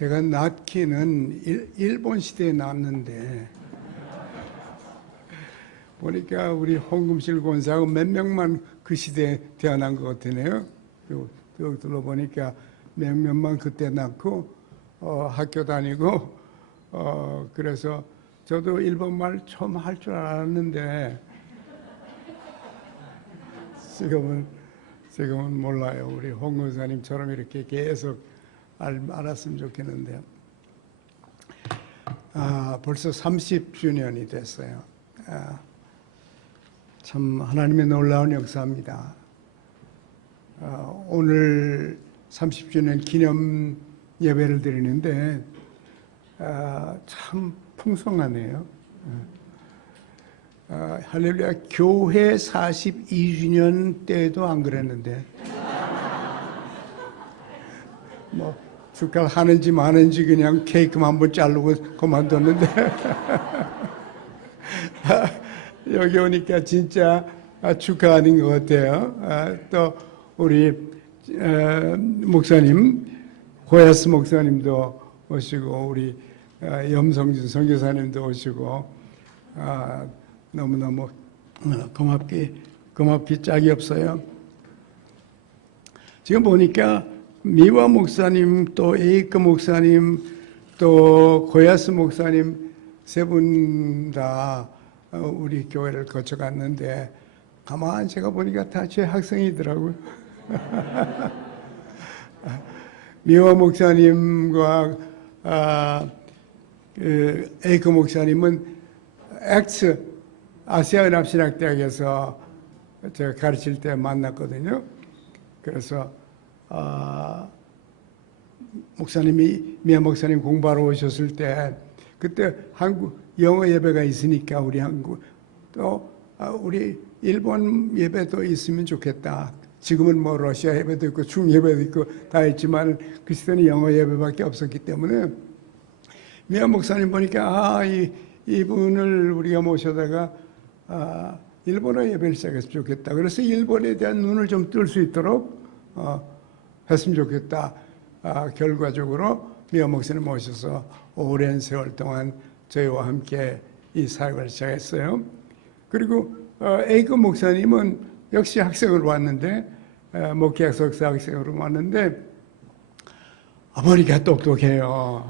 제가 낳기는 일본 시대에 낳았는데 보니까 우리 홍금실 권사하고 몇 명만 그 시대에 태어난 것 같으네요. 여기 둘러보니까 몇 명만 그때 낳고 학교 다니고 그래서 저도 일본말 처음 할 줄 알았는데 지금은 몰라요. 우리 홍 권사님처럼 이렇게 계속 알았으면 좋겠는데요. 벌써 30주년이 됐어요. 참 하나님의 놀라운 역사입니다. 오늘 30주년 기념 예배를 드리는데 참 풍성하네요. 할렐루야, 교회 42주년 때도 안 그랬는데 뭐 축하하는지 마는지 그냥 케이크만 한번 자르고 그만뒀는데 여기 오니까 진짜 축하하는 것 같아요. 또 우리 목사님, 고야스 목사님도 오시고 우리 염성준 선교사님도 오시고 너무너무 고맙기 짝이 없어요. 지금 보니까 미화 목사님, 또 에이크 목사님, 또 고야스 목사님 세 분 다 우리 교회를 거쳐갔는데 가만히 제가 보니까 다 제 학생이더라고요. 미화 목사님과 에이크 목사님은 아시아연합신학대학에서 제가 가르칠 때 만났거든요. 그래서 미화 목사님 공부하러 오셨을 때 그때 한국 영어 예배가 있으니까 우리 한국 또 우리 일본 예배도 있으면 좋겠다. 지금은 뭐 러시아 예배도 있고 중 예배도 있고 다 있지만 그 시대는 영어 예배밖에 없었기 때문에 미화 목사님 보니까 이분을 우리가 모셔다가 일본어 예배를 시작했으면 좋겠다. 그래서 일본에 대한 눈을 좀 뜰 수 있도록 했으면 좋겠다. 결과적으로 미화 목사님 모셔서 오랜 세월 동안 저희와 함께 이 사역을 시작했어요. 그리고 에이크 목사님은 역시 학생으로 왔는데 목회학 석사 학생으로 왔는데 아버지가 똑똑해요.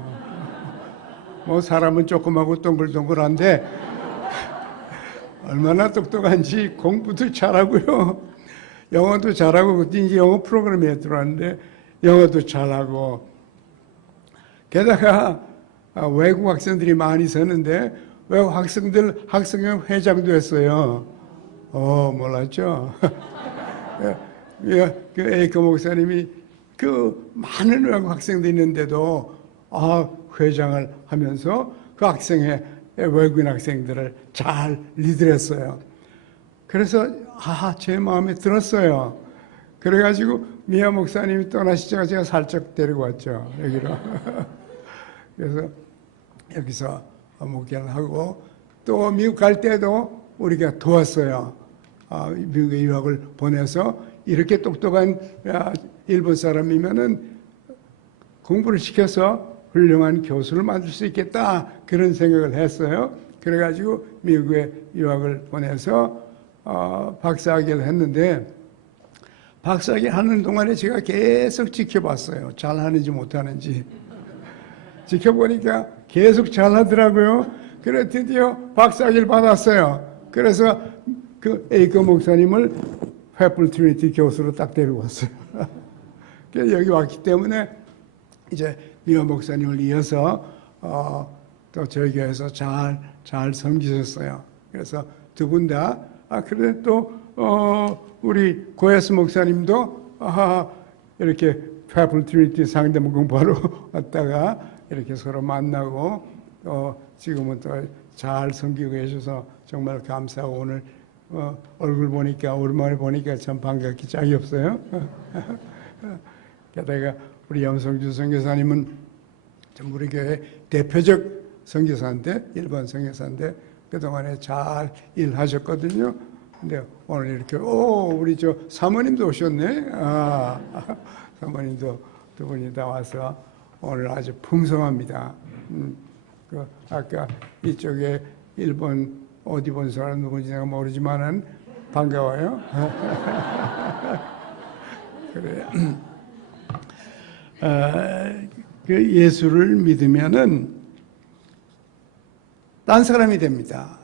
뭐 사람은 조그마고 동글동글한데 얼마나 똑똑한지 공부도 잘하고요. 영어도 잘하고 이제 영어 프로그램에 들어왔는데 영어도 잘하고 게다가 외국 학생들이 많이 서는데 외국 학생들 학생회 회장도 했어요. 몰랐죠? 그 에이크 목사님이 그 많은 외국 학생들이 있는데도 회장을 하면서 그 학생회 외국인 학생들을 잘 리드했어요. 그래서 제 마음에 들었어요. 그래가지고 미화 목사님이 떠나시자가 제가 살짝 데리고 왔죠, 여기로. 그래서 여기서 목회를 하고 또 미국 갈 때도 우리가 도왔어요. 미국에 유학을 보내서 이렇게 똑똑한 일본 사람이면은 공부를 시켜서 훌륭한 교수를 만들 수 있겠다 그런 생각을 했어요. 그래가지고 미국에 유학을 보내서 박사학위를 했는데 박사학위 하는 동안에 제가 계속 지켜봤어요. 잘하는지 못하는지. 지켜보니까 계속 잘하더라고요. 그래 드디어 박사학위를 받았어요. 그래서 그 에이크 목사님을 횃불 트리니티 교수로 딱 데리고 왔어요. 그래서 여기 왔기 때문에 이제 미화 목사님을 이어서 또 저희 교회에서 잘 섬기셨어요. 그래서 두 분 다 그래 또 우리 고야스 목사님도 이렇게 횃불 트리니티 상대문 공부하러 왔다가 이렇게 서로 만나고 지금은 또 잘 섬기고 계셔서 정말 감사하고 오늘 얼굴 보니까 오랜만에 보니까 참 반갑기 짝이 없어요. 게다가 우리 염성준 선교사님은 좀 우리 교회 대표적 선교사인데 일반 선교사인데 그동안에 잘 일하셨거든요. 근데 오늘 이렇게 우리 사모님도 오셨네. 사모님도 두 분이 다 와서 오늘 아주 풍성합니다. 아까 이쪽에 일본 옷 입은 사람 누군지 내가 모르지만은 반가워요. 그래. 그 예수를 믿으면은 딴 사람이 됩니다.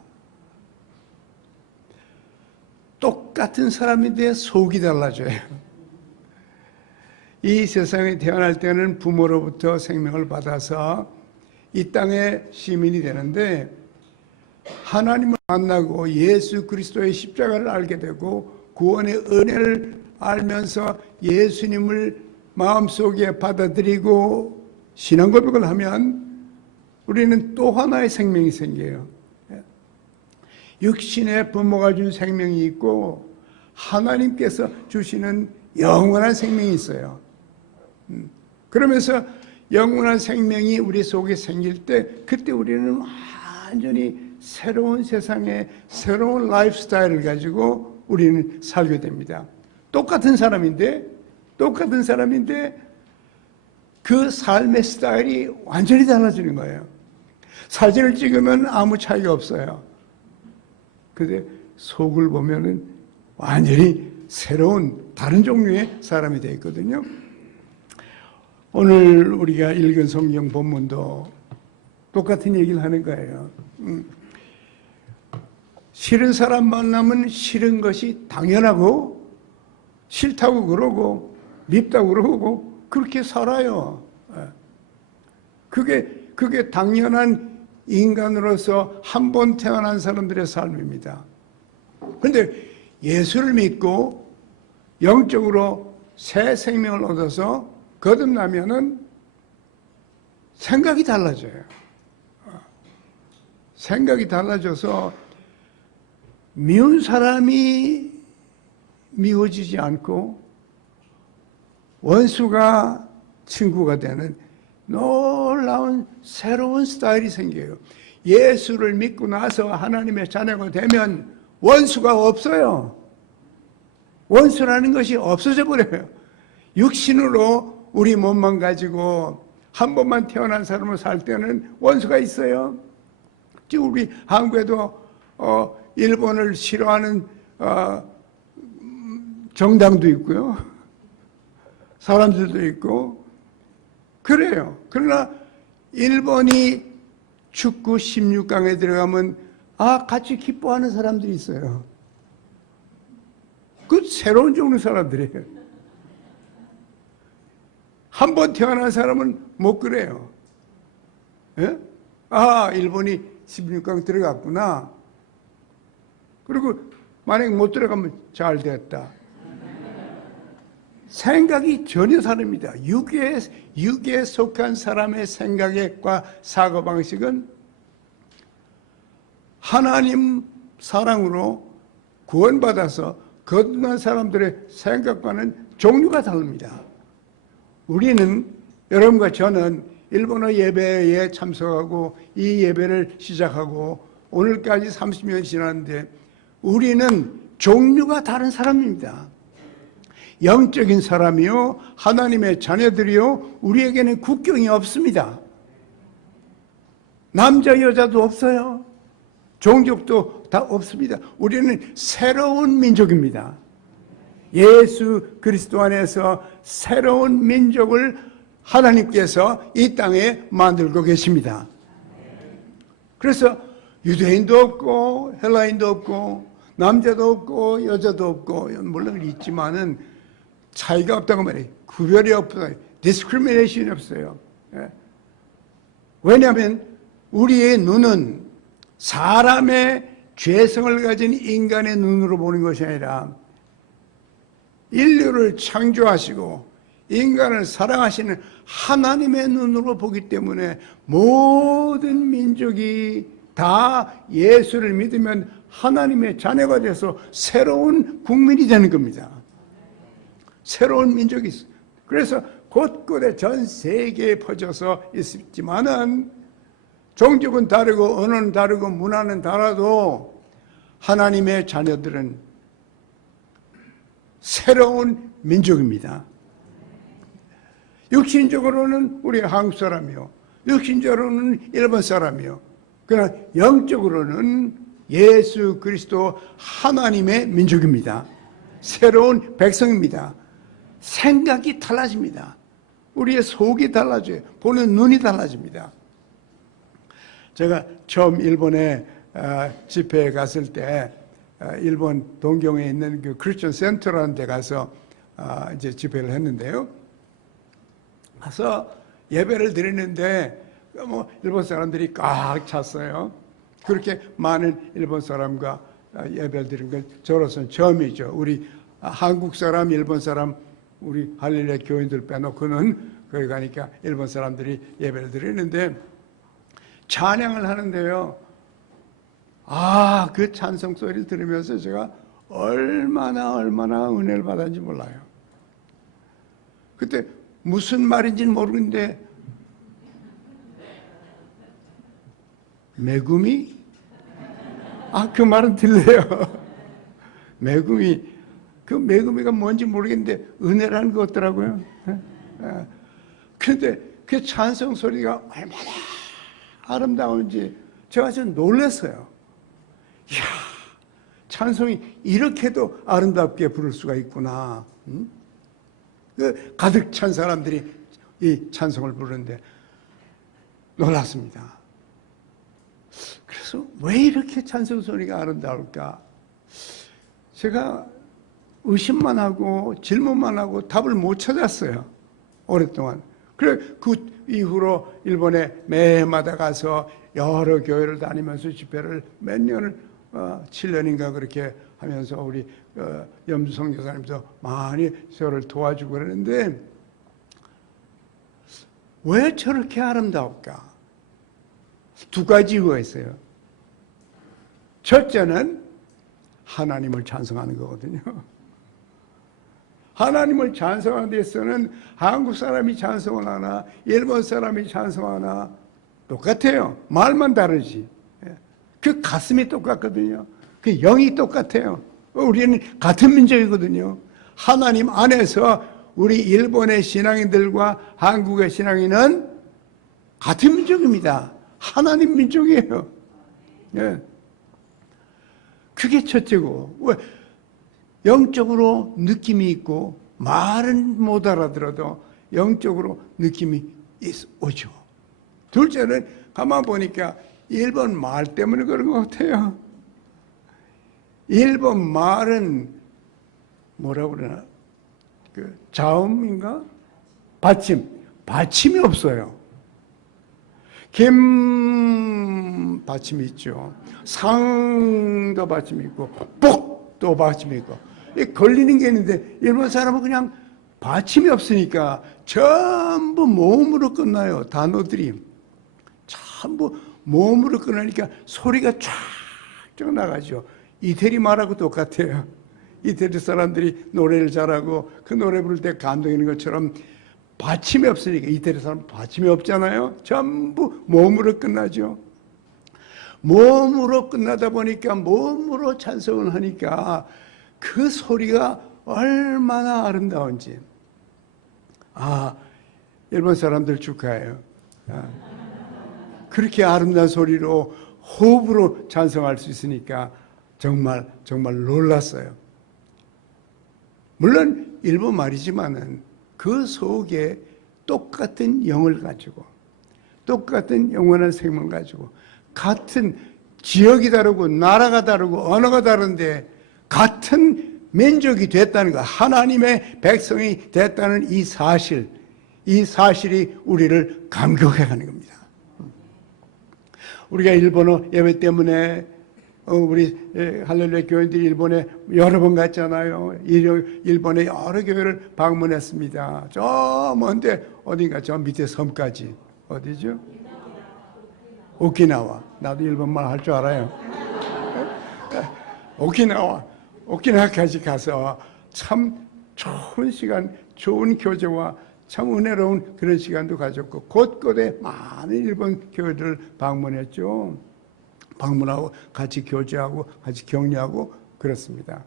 똑같은 사람인데 속이 달라져요. 이 세상에 태어날 때는 부모로부터 생명을 받아서 이 땅의 시민이 되는데 하나님을 만나고 예수 그리스도의 십자가를 알게 되고 구원의 은혜를 알면서 예수님을 마음속에 받아들이고 신앙 고백을 하면 우리는 또 하나의 생명이 생겨요. 육신의 부모가 준 생명이 있고 하나님께서 주시는 영원한 생명이 있어요. 그러면서 영원한 생명이 우리 속에 생길 때 그때 우리는 완전히 새로운 세상에 새로운 라이프스타일을 가지고 우리는 살게 됩니다. 똑같은 사람인데 그 삶의 스타일이 완전히 달라지는 거예요. 사진을 찍으면 아무 차이가 없어요. 근데 속을 보면은 완전히 새로운 다른 종류의 사람이 되어 있거든요. 오늘 우리가 읽은 성경 본문도 똑같은 얘기를 하는 거예요. 싫은 사람 만나면 싫은 것이 당연하고 싫다고 그러고 밉다고 그러고 그렇게 살아요. 그게 당연한 인간으로서 한 번 태어난 사람들의 삶입니다. 그런데 예수를 믿고 영적으로 새 생명을 얻어서 거듭나면은 생각이 달라져요. 생각이 달라져서 미운 사람이 미워지지 않고 원수가 친구가 되는 놀라운 새로운 스타일이 생겨요. 예수를 믿고 나서 하나님의 자녀가 되면 원수가 없어요. 원수라는 것이 없어져 버려요. 육신으로 우리 몸만 가지고 한 번만 태어난 사람으로 살 때는 원수가 있어요. 지금 우리 한국에도 일본을 싫어하는 정당도 있고요. 사람들도 있고 그래요. 그러나 일본이 축구 16강에 들어가면 같이 기뻐하는 사람들이 있어요. 그 새로운 종류 사람들이에요. 한 번 태어난 사람은 못 그래요. 예? 일본이 16강 들어갔구나. 그리고 만약에 못 들어가면 잘 됐다. 생각이 전혀 다릅니다. 육에 속한 사람의 생각과 사고방식은 하나님 사랑으로 구원받아서 거듭난 사람들의 생각과는 종류가 다릅니다. 우리는 여러분과 저는 일본어 예배에 참석하고 이 예배를 시작하고 오늘까지 30년 지났는데 우리는 종류가 다른 사람입니다. 영적인 사람이요 하나님의 자녀들이요 우리에게는 국경이 없습니다. 남자 여자도 없어요. 종족도 다 없습니다. 우리는 새로운 민족입니다. 예수 그리스도 안에서 새로운 민족을 하나님께서 이 땅에 만들고 계십니다. 그래서 유대인도 없고 헬라인도 없고 남자도 없고 여자도 없고 물론 있지만은 차이가 없다고 말해요. 구별이 없어요. 디스크리미네이션이 없어요. 왜냐하면 우리의 눈은 사람의 죄성을 가진 인간의 눈으로 보는 것이 아니라 인류를 창조하시고 인간을 사랑하시는 하나님의 눈으로 보기 때문에 모든 민족이 다 예수를 믿으면 하나님의 자녀가 돼서 새로운 국민이 되는 겁니다. 새로운 민족이 있어요. 그래서 곳곳에 전 세계에 퍼져서 있지만은 종족은 다르고 언어는 다르고 문화는 달라도 하나님의 자녀들은 새로운 민족입니다. 육신적으로는 우리 한국 사람이요, 육신적으로는 일본 사람이요. 그러나 영적으로는 예수 그리스도 하나님의 민족입니다. 새로운 백성입니다. 생각이 달라집니다. 우리의 속이 달라져요. 보는 눈이 달라집니다. 제가 처음 일본에 집회에 갔을 때 일본 동경에 있는 그 크리스천 센터라는 데 가서 이제 집회를 했는데요. 가서 예배를 드리는데 뭐 일본 사람들이 꽉 찼어요. 그렇게 많은 일본 사람과 예배를 드린 건 저로서는 처음이죠. 우리 한국 사람, 일본 사람, 우리 할렐루야 교인들 빼놓고는 거기 가니까 일본 사람들이 예배를 드리는데 찬양을 하는데요. 그 찬송 소리를 들으면서 제가 얼마나 은혜를 받았는지 몰라요. 그때 무슨 말인지는 모르는데 매구미? 그 말은 들려요. 매구미. 그 매구미가 뭔지 모르겠는데 은혜라는 거 같더라고요. 그런데 그 찬송 소리가 얼마나 아름다운지 제가 좀 놀랐어요. 이야, 찬송이 이렇게도 아름답게 부를 수가 있구나. 그 가득 찬 사람들이 이 찬송을 부르는데 놀랐습니다. 그래서 왜 이렇게 찬송 소리가 아름다울까? 제가 의심만 하고 질문만 하고 답을 못 찾았어요. 오랫동안. 그래 그 이후로 일본에 매해마다 가서 여러 교회를 다니면서 집회를 몇 년을 7년인가 그렇게 하면서 우리 염두성 교사님도 많이 저를 도와주고 그러는데 왜 저렇게 아름다울까? 두 가지 이유가 있어요. 첫째는 하나님을 찬송하는 거거든요. 하나님을 찬송하는 데서는 한국 사람이 찬송을 하나 일본 사람이 찬송하나 똑같아요. 말만 다르지. 그 가슴이 똑같거든요. 그 영이 똑같아요. 우리는 같은 민족이거든요. 하나님 안에서 우리 일본의 신앙인들과 한국의 신앙인은 같은 민족입니다. 하나님 민족이에요. 예. 그게 첫째고, 왜? 영적으로 느낌이 있고, 말은 못 알아들어도 영적으로 느낌이 오죠. 둘째는 가만 보니까 일본 말 때문에 그런 것 같아요. 일본 말은 뭐라고 그러나? 그 자음인가? 받침이 없어요. 김 받침이 있죠. 상도 받침이 있고, 복도 받침이 있고. 걸리는 게 있는데 일본 사람은 그냥 받침이 없으니까 전부 모음으로 끝나요. 단어들이 전부 모음으로 끝나니까 소리가 쫙쫙 나가죠. 이태리 말하고 똑같아요. 이태리 사람들이 노래를 잘하고 그 노래 부를 때 감동 있는 것처럼 받침이 없으니까 이태리 사람 받침이 없잖아요. 전부 모음으로 끝나죠. 모음으로 끝나다 보니까 모음으로 찬송을 하니까 그 소리가 얼마나 아름다운지. 일본 사람들 축하해요. 그렇게 아름다운 소리로 호흡으로 찬송할 수 있으니까 정말 놀랐어요. 물론 일본 말이지만은 그 속에 똑같은 영을 가지고 똑같은 영원한 생명을 가지고 같은 지역이 다르고 나라가 다르고 언어가 다른데 같은 민족이 됐다는 것, 하나님의 백성이 됐다는 이 사실이 우리를 감격해 하는 겁니다. 우리가 일본어 예배 때문에 우리 할렐루야 교인들이 일본에 여러 번 갔잖아요. 일본의 여러 교회를 방문했습니다. 저 먼데 어딘가 저 밑에 섬까지. 어디죠? 오키나와. 나도 일본말 할 줄 알아요. 오키나와까지 가서 참 좋은 시간, 좋은 교제와 참 은혜로운 그런 시간도 가졌고 곳곳에 많은 일본 교회들을 방문했죠. 방문하고 같이 교제하고 같이 격려하고 그렇습니다.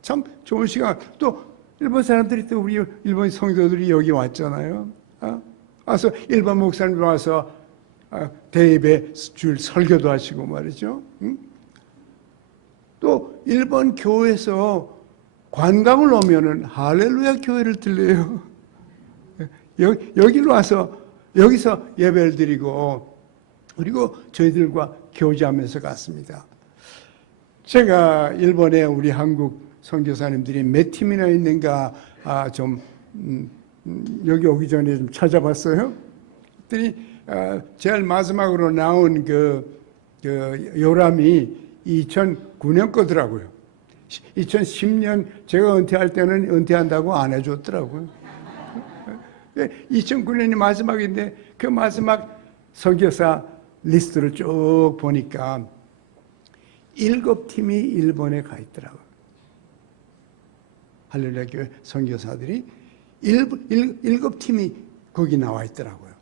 참 좋은 시간. 또 일본 사람들이 또 우리 일본 성도들이 여기 왔잖아요. 와서 일반 목사님 와서 대예배 줄 설교도 하시고 말이죠. 또 일본 교회에서 관광을 오면은 할렐루야 교회를 들려요. 여기로 와서 여기서 예배를 드리고 그리고 저희들과 교제하면서 갔습니다. 제가 일본에 우리 한국 선교사님들이 몇 팀이나 있는가 여기 오기 전에 좀 찾아봤어요. 그랬더니 제일 마지막으로 나온 그 요람이 2009년 거더라고요. 2010년 제가 은퇴할 때는 은퇴한다고 안 해줬더라고요. 2009년이 마지막인데 그 마지막 선교사 리스트를 쭉 보니까 7팀이 일본에 가 있더라고요. 할렐루야 교회 선교사들이 7팀이 거기 나와 있더라고요.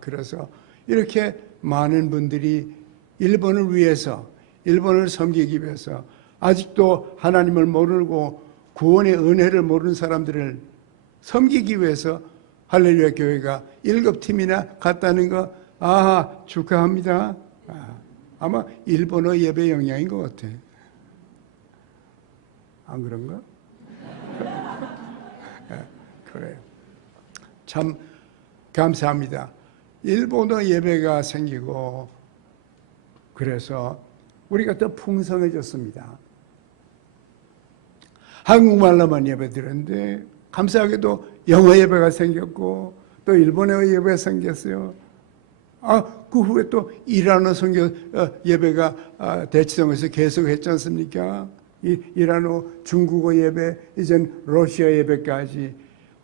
그래서 이렇게 많은 분들이 일본을 위해서, 일본을 섬기기 위해서 아직도 하나님을 모르고 구원의 은혜를 모르는 사람들을 섬기기 위해서 할렐루야 교회가 7팀이나 갔다는 거, 축하합니다. 아마 일본어 예배 영향인 것 같아. 안 그런가? 그래요. 참 감사합니다. 일본어 예배가 생기고 그래서 우리가 더 풍성해졌습니다. 한국말로만 예배 드렸는데 감사하게도 영어 예배가 생겼고 또 일본어 예배가 생겼어요. 그 후에 또 이란어 선교 예배가 대치동에서 계속했지 않습니까? 이란어, 중국어 예배, 이젠 러시아 예배까지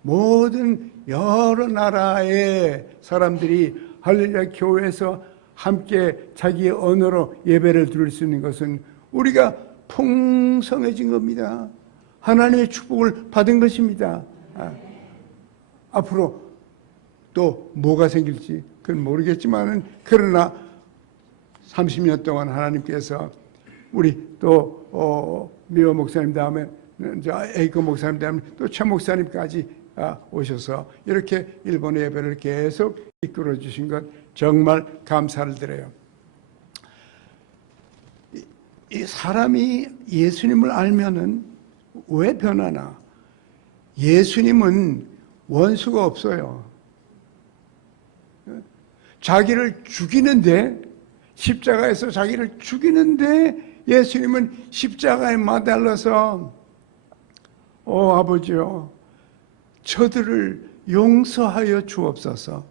모든 여러 나라의 사람들이 할렐루야 교회에서 함께 자기의 언어로 예배를 드릴 수 있는 것은 우리가 풍성해진 겁니다. 하나님의 축복을 받은 것입니다. 앞으로 또 뭐가 생길지 그건 모르겠지만은 그러나 30년 동안 하나님께서 우리 또 미호 목사님 다음에 에이코 목사님 다음에 또 최 목사님까지 오셔서 이렇게 일본의 예배를 계속 이끌어 주신 것 정말 감사를 드려요. 이 사람이 예수님을 알면은 왜 변하나? 예수님은 원수가 없어요. 자기를 죽이는데 십자가에서 자기를 죽이는데 예수님은 십자가에 매달려서 아버지요 저들을 용서하여 주옵소서.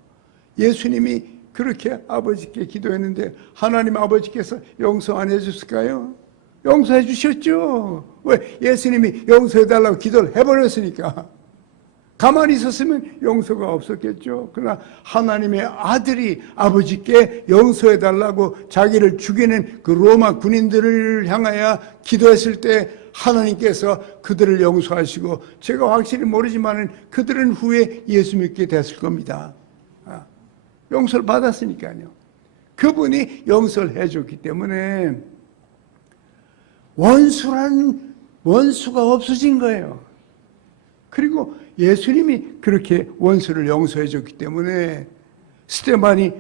예수님이 그렇게 아버지께 기도했는데 하나님 아버지께서 용서 안 해줬을까요? 용서해 주셨죠. 왜? 예수님이 용서해달라고 기도를 해버렸으니까. 가만히 있었으면 용서가 없었겠죠. 그러나 하나님의 아들이 아버지께 용서해달라고 자기를 죽이는 그 로마 군인들을 향하여 기도했을 때 하나님께서 그들을 용서하시고 제가 확실히 모르지만 그들은 후에 예수 믿게 됐을 겁니다. 용서를 받았으니까요. 그분이 용서를 해줬기 때문에 원수가 없어진 거예요. 그리고 예수님이 그렇게 원수를 용서해 줬기 때문에 스데반이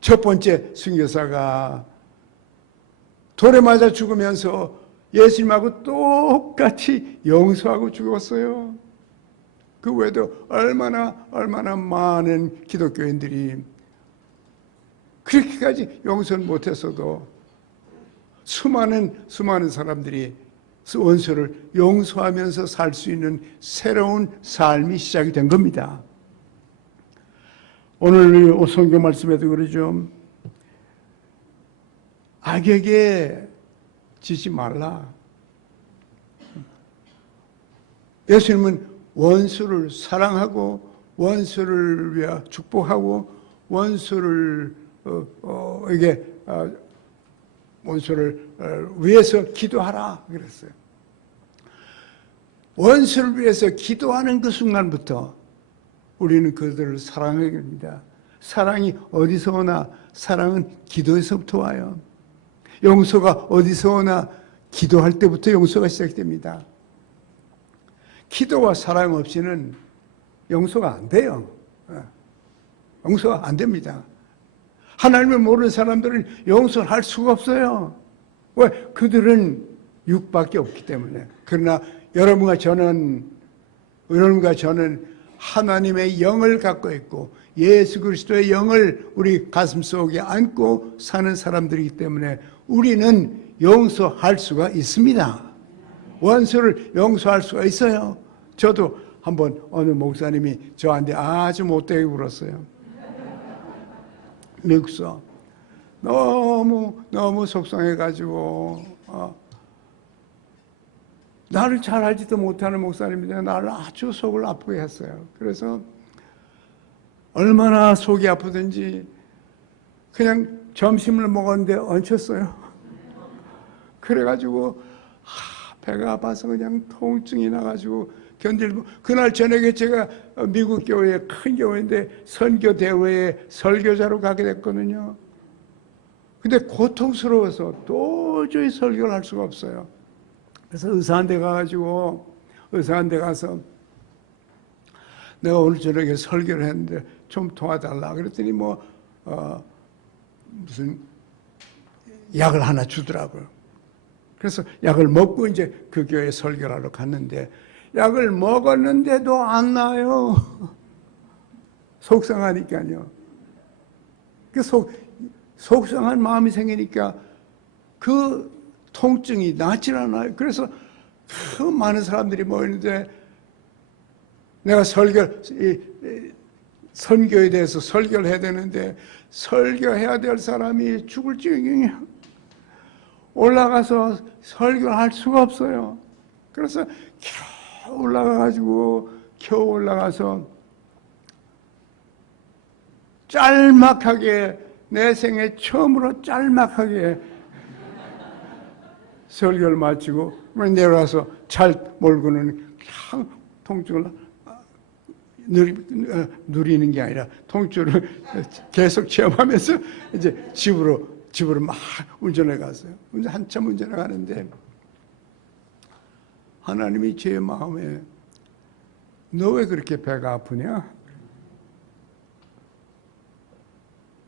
첫 번째 선교사가 돌에 맞아 죽으면서 예수님하고 똑같이 용서하고 죽었어요. 그 외에도 얼마나 많은 기독교인들이 그렇게까지 용서를 못했어도 수많은 사람들이 원수를 용서하면서 살 수 있는 새로운 삶이 시작이 된 겁니다. 오늘 성경 말씀에도 그러죠. 악에게 지지 말라. 예수님은 원수를 사랑하고 원수를 위해 축복하고 원수를 위해서 기도하라 그랬어요. 원수를 위해서 기도하는 그 순간부터 우리는 그들을 사랑하게 됩니다. 사랑이 어디서 오나? 사랑은 기도에서부터 와요. 용서가 어디서 오나? 기도할 때부터 용서가 시작됩니다. 기도와 사랑 없이는 용서가 안 돼요. 용서가 안 됩니다. 하나님을 모르는 사람들은 용서를 할 수가 없어요. 왜? 그들은 육밖에 없기 때문에. 그러나 여러분과 저는 하나님의 영을 갖고 있고 예수 그리스도의 영을 우리 가슴 속에 안고 사는 사람들이기 때문에 우리는 용서할 수가 있습니다. 원수를 용서할 수가 있어요. 저도 한번 어느 목사님이 저한테 아주 못되게 굴었어요. 미국서 너무 속상해가지고 나를 잘 알지도 못하는 목사님인데 나를 아주 속을 아프게 했어요. 그래서 얼마나 속이 아프든지 그냥 점심을 먹었는데 얹혔어요. 그래가지고 배가 아파서 그냥 통증이 나가지고 견딜고, 그날 저녁에 제가 미국 교회, 큰 교회인데 선교 대회에 설교자로 가게 됐거든요. 근데 고통스러워서 도저히 설교를 할 수가 없어요. 그래서 의사한테 가서 내가 오늘 저녁에 설교를 했는데 좀 도와달라 그랬더니 무슨 약을 하나 주더라고요. 그래서 약을 먹고 이제 그 교회에 설교를 하러 갔는데 약을 먹었는데도 안 나아요. 속상하니까요. 속상한 마음이 생기니까 그 통증이 낫질 않아요. 그래서 그 많은 사람들이 모이는데 내가 선교에 대해서 설교를 해야 되는데 설교해야 될 사람이 죽을 지경이에요. 올라가서 설교를 할 수가 없어요. 그래서 겨우 올라가서 짤막하게 내 생애 처음으로 짤막하게 설교를 마치고 내려와서 잘 몰고는 통증을 누리는 게 아니라 통증을 계속 체험하면서 이제 집으로 막 운전해 갔어요. 한참 운전해 가는데 하나님이 제 마음에 너 왜 그렇게 배가 아프냐?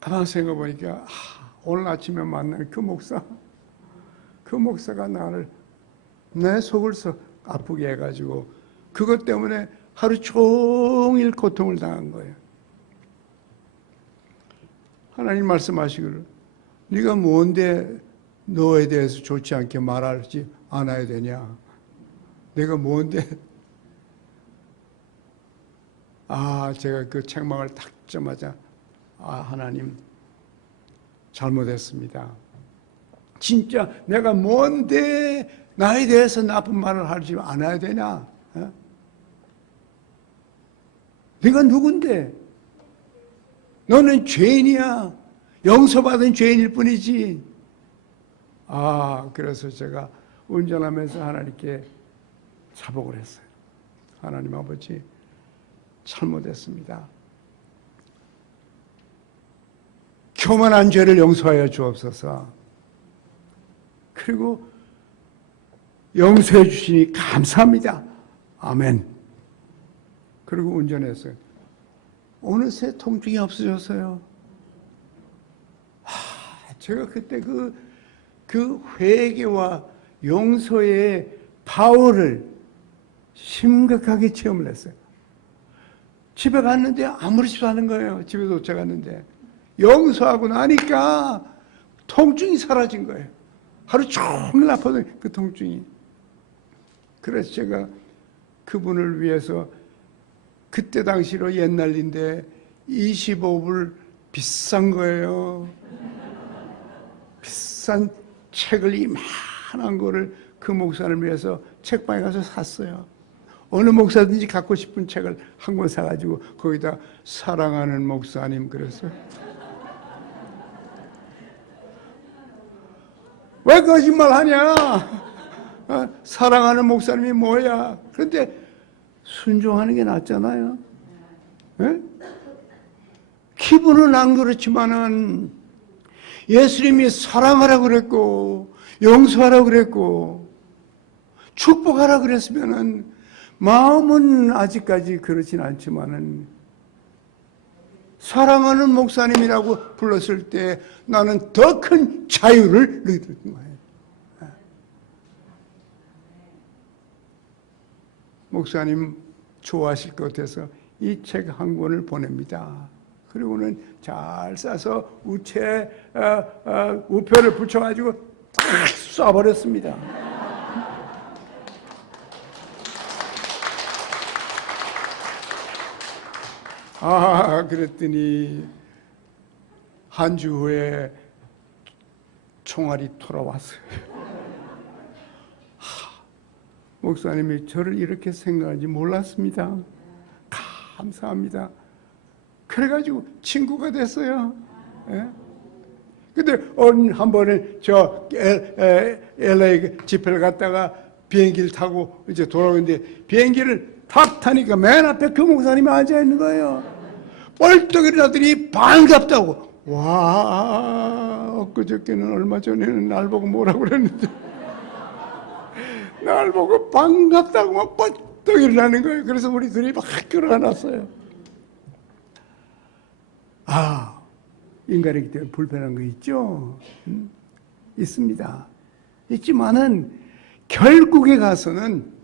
가만히 생각해 보니까 오늘 아침에 만난 그 목사가 나를 내 속을 아프게 해가지고 그것 때문에 하루 종일 고통을 당한 거예요. 하나님 말씀하시기를 네가 뭔데 너에 대해서 좋지 않게 말하지 않아야 되냐? 내가 뭔데? 제가 그 책망을 딱 듣자마자 하나님 잘못했습니다. 진짜 내가 뭔데 나에 대해서 나쁜 말을 하지 않아야 되냐? 네가 누군데? 너는 죄인이야. 용서받은 죄인일 뿐이지. 그래서 제가 운전하면서 하나님께 자복을 했어요. 하나님 아버지, 잘못했습니다. 교만한 죄를 용서하여 주옵소서. 그리고 용서해 주시니 감사합니다. 아멘. 그리고 운전했어요. 어느새 통증이 없어졌어요. 제가 그때 그 회개와 용서의 파워를 심각하게 체험을 했어요. 집에 갔는데 아무렇지도 않은 거예요. 집에 도착했는데 용서하고 나니까 통증이 사라진 거예요. 하루 종일 아팠던 그 통증이. 그래서 제가 그분을 위해서 그때 당시로 옛날인데 25불 비싼 거예요. 비싼 책을 이만한 거를 그 목사를 위해서 책방에 가서 샀어요. 어느 목사든지 갖고 싶은 책을 한 권 사가지고 거기다 사랑하는 목사님 그랬어요. 왜 거짓말하냐? 사랑하는 목사님이 뭐야? 그런데 순종하는 게 낫잖아요. 네? 기분은 안 그렇지만은 예수님이 사랑하라고 그랬고 용서하라고 그랬고 축복하라고 그랬으면은 마음은 아직까지 그렇진 않지만은 사랑하는 목사님이라고 불렀을 때 나는 더 큰 자유를 느끼는 거예요. 목사님 좋아하실 것 같아서 이 책 한 권을 보냅니다. 그리고는 잘 싸서 우표를 붙여가지고 쏴버렸습니다. 그랬더니 한 주 후에 총알이 돌아왔어요. 목사님이 저를 이렇게 생각하는지 몰랐습니다. 감사합니다. 그래가지고 친구가 됐어요. 예? 근데 한 번에 저 LA 집회를 갔다가 비행기를 타고 이제 돌아오는데 비행기를 탁 타니까 맨 앞에 그 목사님이 앉아 있는 거예요. 벌떡 일어나더니 반갑다고. 와, 엊그저께는 얼마 전에는 날 보고 뭐라고 그랬는데 날 보고 반갑다고 막 벌떡 일어나는 거예요. 그래서 우리 둘이 막 끌어안았어요. 인간이기 때문에 불편한 거 있죠? 있습니다. 있지만은 결국에 가서는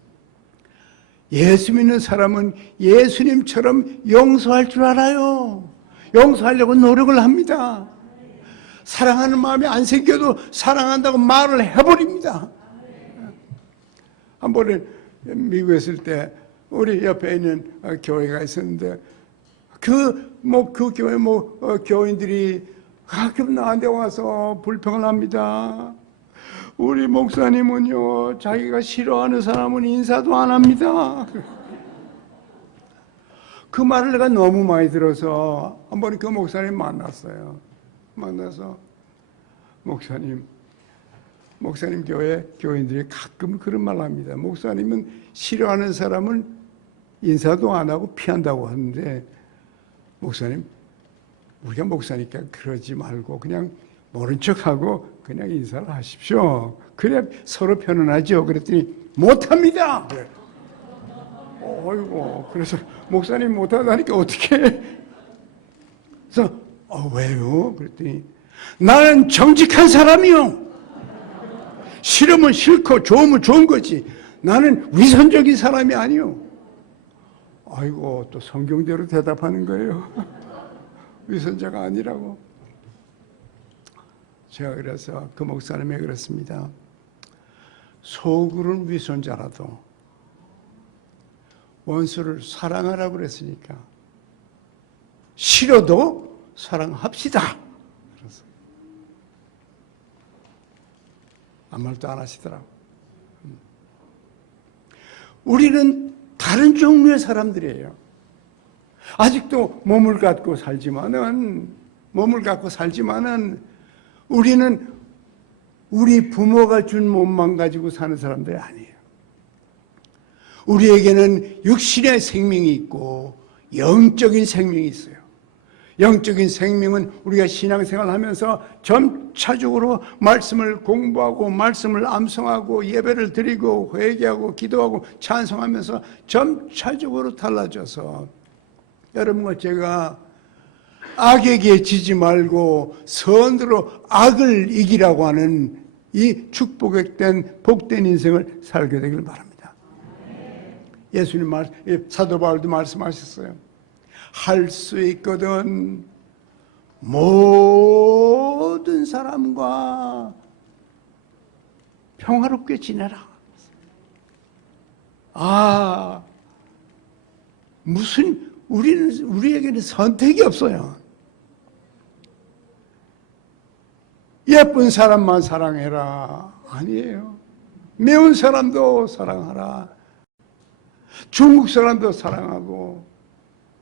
예수 믿는 사람은 예수님처럼 용서할 줄 알아요. 용서하려고 노력을 합니다. 사랑하는 마음이 안 생겨도 사랑한다고 말을 해버립니다. 한 번에 미국에 있을 때 우리 옆에 있는 교회가 있었는데 그 교회 교인들이 가끔 나한테 와서 불평을 합니다. 우리 목사님은요, 자기가 싫어하는 사람은 인사도 안 합니다. 그 말을 내가 너무 많이 들어서 한 번에 그 목사님 만났어요. 만나서 목사님 교회 교인들이 가끔 그런 말을 합니다. 목사님은 싫어하는 사람은 인사도 안 하고 피한다고 하는데 목사님, 우리가 목사니까 그러지 말고 그냥 모른 척하고 그냥 인사를 하십시오. 그래 서로 편안하죠. 그랬더니 못합니다. 그래. 어이구, 그래서 목사님 못하다니까 어떻게 해? 그래서 왜요? 그랬더니 나는 정직한 사람이요. 싫으면 싫고 좋으면 좋은 거지. 나는 위선적인 사람이 아니요. 아이고, 또 성경대로 대답하는 거예요. 위선자가 아니라고. 제가 그래서 그 목사님에게 그랬습니다. 속으로는 위선자라도 원수를 사랑하라고 그랬으니까 싫어도 사랑합시다. 그래서 아무 말도 안 하시더라고. 우리는 다른 종류의 사람들이에요. 아직도 몸을 갖고 살지만은 우리는 우리 부모가 준 몸만 가지고 사는 사람들이 아니에요. 우리에게는 육신의 생명이 있고 영적인 생명이 있어요. 영적인 생명은 우리가 신앙생활을 하면서 점차적으로 말씀을 공부하고 말씀을 암송하고 예배를 드리고 회개하고 기도하고 찬송하면서 점차적으로 달라져서 여러분과 제가 악에게 지지 말고 선으로 악을 이기라고 하는 이 축복된 복된 인생을 살게 되길 바랍니다. 예수님 사도 바울도 말씀하셨어요. 할 수 있거든 모든 사람과 평화롭게 지내라. 우리에게는 선택이 없어요. 예쁜 사람만 사랑해라. 아니에요. 매운 사람도 사랑하라. 중국 사람도 사랑하고.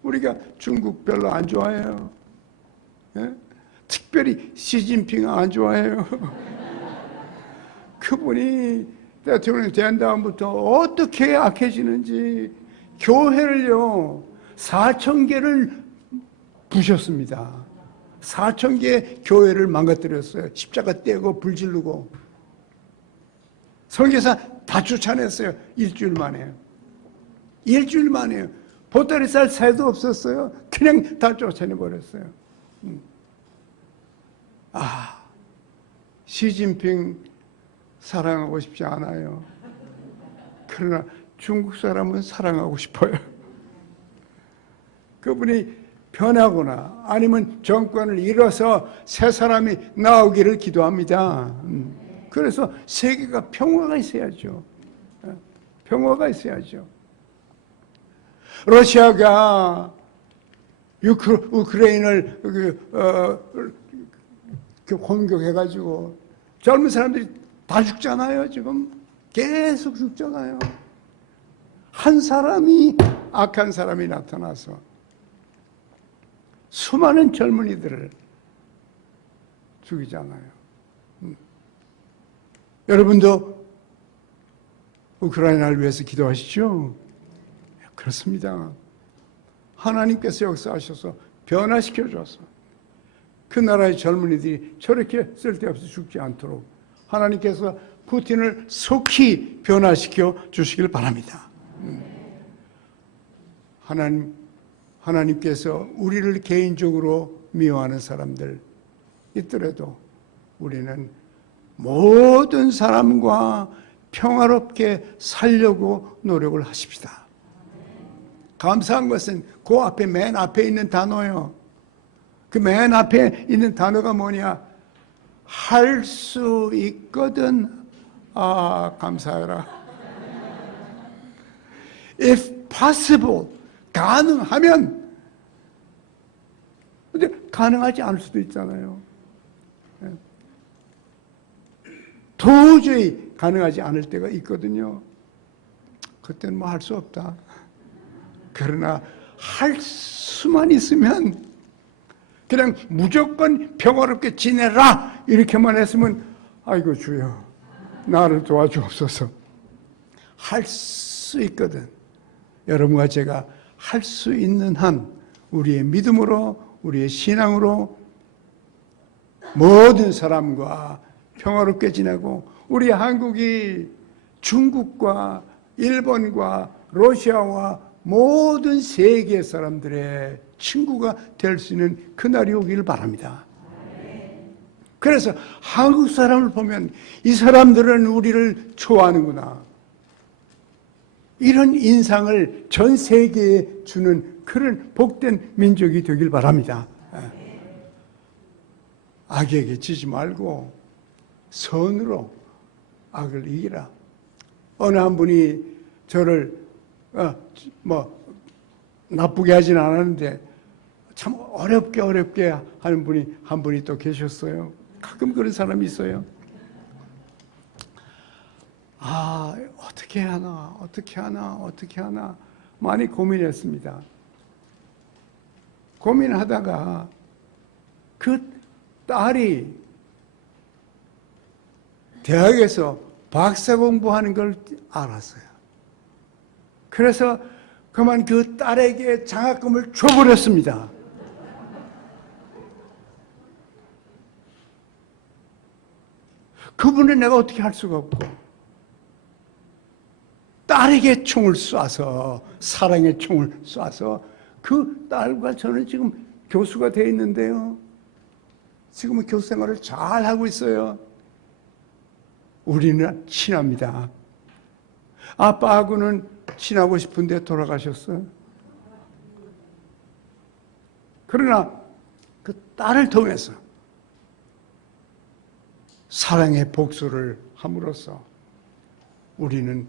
우리가 중국 별로 안 좋아해요. 예? 특별히 시진핑 안 좋아해요. 그분이 대통령이 된 다음부터 어떻게 악해지는지 교회를요 4,000개를 부셨습니다. 4,000개 교회를 망가뜨렸어요. 십자가 떼고 불 지르고 설교사 다 쫓아냈어요. 일주일 만에. 일주일 만에요. 보따리쌀 새도 없었어요. 그냥 다 쫓아내버렸어요. 시진핑 사랑하고 싶지 않아요. 그러나 중국 사람은 사랑하고 싶어요. 그분이 변하거나 아니면 정권을 잃어서 새 사람이 나오기를 기도합니다. 그래서 세계가 평화가 있어야죠. 평화가 있어야죠. 러시아가 우크라이나를 공격해가지고 젊은 사람들이 다 죽잖아요. 지금 계속 죽잖아요. 한 사람이 악한 사람이 나타나서 수많은 젊은이들을 죽이잖아요. 여러분도 우크라이나를 위해서 기도하시죠? 그렇습니다. 하나님께서 역사하셔서 변화시켜줘서 그 나라의 젊은이들이 저렇게 쓸데없이 죽지 않도록 하나님께서 푸틴을 속히 변화시켜 주시길 바랍니다. 하나님께서 우리를 개인적으로 미워하는 사람들 있더라도 우리는 모든 사람과 평화롭게 살려고 노력을 하십시다. 감사한 것은 그 앞에 맨 앞에 있는 단어요. 그 맨 앞에 있는 단어가 뭐냐? 할 수 있거든. 감사해라. If possible, 가능하면. 근데 가능하지 않을 수도 있잖아요. 도저히 가능하지 않을 때가 있거든요. 그때는 뭐 할 수 없다. 그러나 할 수만 있으면 그냥 무조건 평화롭게 지내라 이렇게만 했으면 아이고 주여 나를 도와주옵소서. 할 수 있거든. 여러분과 제가 할 수 있는 한 우리의 믿음으로 우리의 신앙으로 모든 사람과 평화롭게 지내고 우리 한국이 중국과 일본과 러시아와 모든 세계 사람들의 친구가 될 수 있는 그날이 오기를 바랍니다. 그래서 한국 사람을 보면 이 사람들은 우리를 좋아하는구나. 이런 인상을 전 세계에 주는 그런 복된 민족이 되길 바랍니다. 악에게 지지 말고 선으로 악을 이기라. 어느 한 분이 저를 나쁘게 하진 않았는데 참 어렵게 하는 분이 한 분이 또 계셨어요. 가끔 그런 사람이 있어요. 어떻게 하나 많이 고민했습니다. 고민하다가 그 딸이 대학에서 박사 공부하는 걸 알았어요. 그래서 그만 그 딸에게 장학금을 줘버렸습니다. 그분은 내가 어떻게 할 수가 없고 딸에게 총을 쏴서 사랑의 총을 쏴서 그 딸과 저는 지금 교수가 돼 있는데요. 지금은 교수 생활을 잘 하고 있어요. 우리는 친합니다. 아빠하고는 친하고 싶은데 돌아가셨어요. 그러나 그 딸을 통해서 사랑의 복수를 함으로써 우리는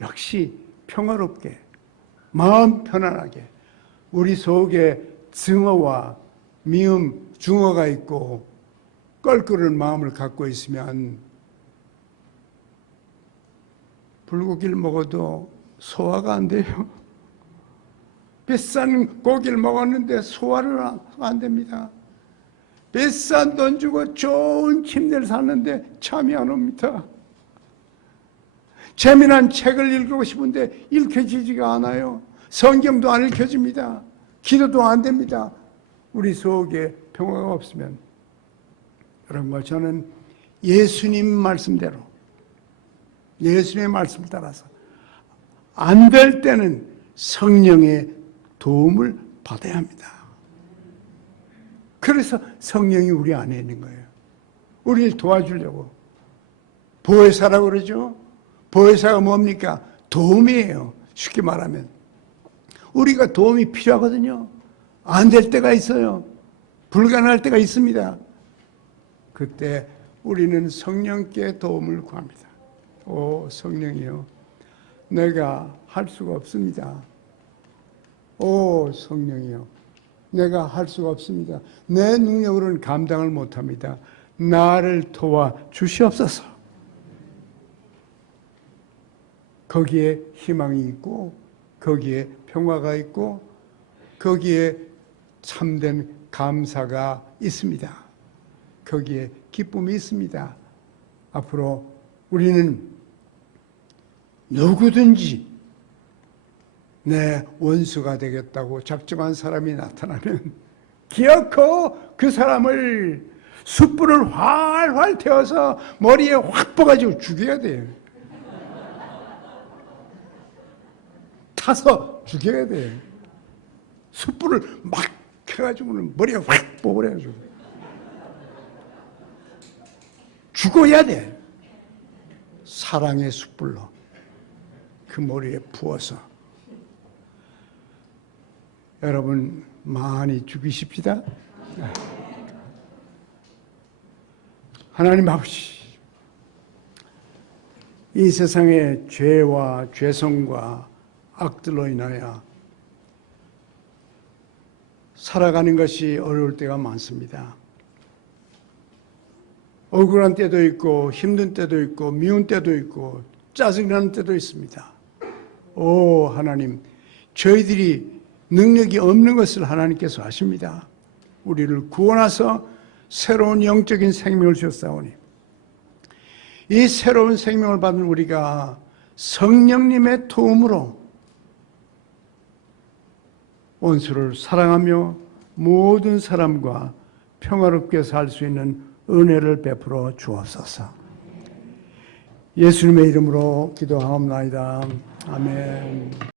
역시 평화롭게 마음 편안하게 우리 속에 증오와 미움, 중어가 있고 껄끄러운 마음을 갖고 있으면 불고기를 먹어도 소화가 안 돼요. 비싼 고기를 먹었는데 소화를 안 됩니다. 비싼 돈 주고 좋은 침대를 샀는데 잠이 안 옵니다. 재미난 책을 읽고 싶은데 읽혀지지가 않아요. 성경도 안 읽혀집니다. 기도도 안 됩니다. 우리 속에 평화가 없으면 여러분과 저는 예수님 말씀대로 예수님의 말씀을 따라서 안 될 때는 성령의 도움을 받아야 합니다. 그래서 성령이 우리 안에 있는 거예요. 우리를 도와주려고. 보혜사라고 그러죠. 보혜사가 뭡니까? 도움이에요. 쉽게 말하면. 우리가 도움이 필요하거든요. 안 될 때가 있어요. 불가능할 때가 있습니다. 그때 우리는 성령께 도움을 구합니다. 오, 성령이요. 내가 할 수가 없습니다. 오, 성령이요. 내가 할 수가 없습니다. 내 능력으로는 감당을 못합니다. 나를 도와 주시옵소서. 거기에 희망이 있고, 거기에 평화가 있고, 거기에 참된 감사가 있습니다. 거기에 기쁨이 있습니다. 앞으로 우리는 누구든지 내 원수가 되겠다고 작정한 사람이 나타나면 기어코 그 사람을 숯불을 활활 태워서 머리에 확 뽑아가지고 죽여야 돼요. 타서 죽여야 돼요. 숯불을 막 해가지고는 머리에 확 뽑아가지고 죽어야 돼. 사랑의 숯불로 그 머리에 부어서. 여러분 많이 죽이십시다. 하나님 아버지, 이 세상의 죄와 죄성과 악들로 인하여 살아가는 것이 어려울 때가 많습니다. 억울한 때도 있고 힘든 때도 있고 미운 때도 있고 짜증나는 때도 있습니다. 오 하나님, 저희들이 능력이 없는 것을 하나님께서 아십니다. 우리를 구원하서 새로운 영적인 생명을 주셨사오니 이 새로운 생명을 받은 우리가 성령님의 도움으로 원수를 사랑하며 모든 사람과 평화롭게 살 수 있는 은혜를 베풀어 주옵소서. 예수님의 이름으로 기도하옵나이다. 아멘.